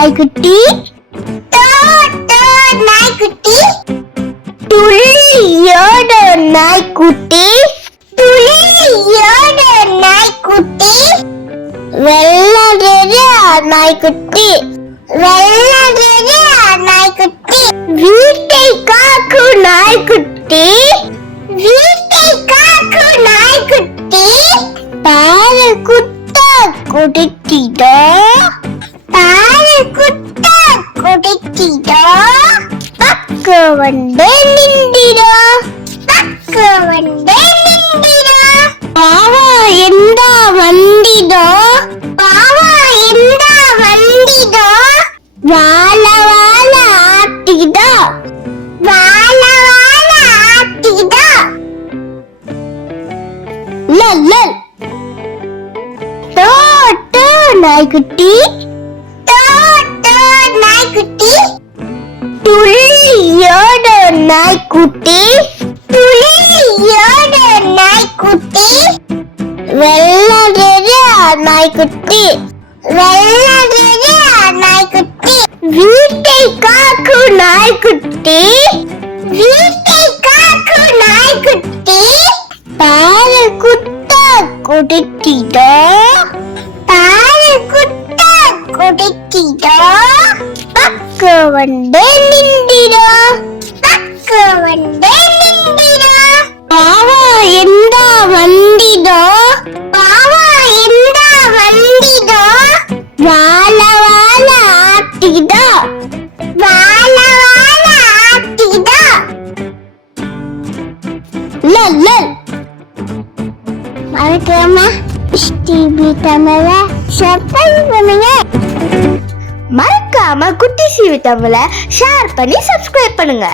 நாய்க்குட்டி, நாய்க்குட்டி, துள்ளியோட நாய்க்குட்டி, துள்ளியோட நாய்க்குட்டி, வெள்ளாடுற நாய்க்குட்டி, வெள்ளாடுற நாய்க்குட்டி, வீட்டை காக்கும் நாய்க்குட்டி, வீட்டை காக்கும் நாய்க்குட்டி, பாரு குட்ட குடிக்கிதோ, பாரு குட்ட குடிக்கிதோ, பக்க வந்து நின்றிடோ, பக்க வந்து நின்றிடோ, பாவா எந்த வண்டிடோ, பாவா எந்த வண்டிடோ, வாழ வாழ ஆட்டிடோ, வாழ வாழ ஆட்டிடோ, லல் லல். தோட்டு நாய்க்குட்டி, தோட்டு நாய்க்குட்டி, துள்ளியோட நாய்க்குட்டி, துள்ளியோட நாய்க்குட்டி, வெள்ளாடுற நாய்க்குட்டி, வெள்ளாடுற நாய்க்குட்டி, வீட்டை காக்கும் நாய்க்குட்டி, வீட்டை காக்கும் நாய்க்குட்டி, பாரு குட்ட குடிக்கிதோ, பாரு குட்ட குடிக்கிதோ, பக்க வந்து நின்றிடோ, பக்க வந்து நின்றிடோ, பாவா எந்த வண்டிடோ, பாவா எந்த வண்டிடோ, வாழ வாழ ஆட்டிடோ, வாழ வாழ ஆட்டிடோ, லல் லல். மறக்காம டிவி தமிழை சப்ஸ்கிரைப் பண்ணுங்க. மறக்காம குட்டி டிவி தமிழை ஷேர் பண்ணி சப்ஸ்கிரைப் பண்ணுங்க.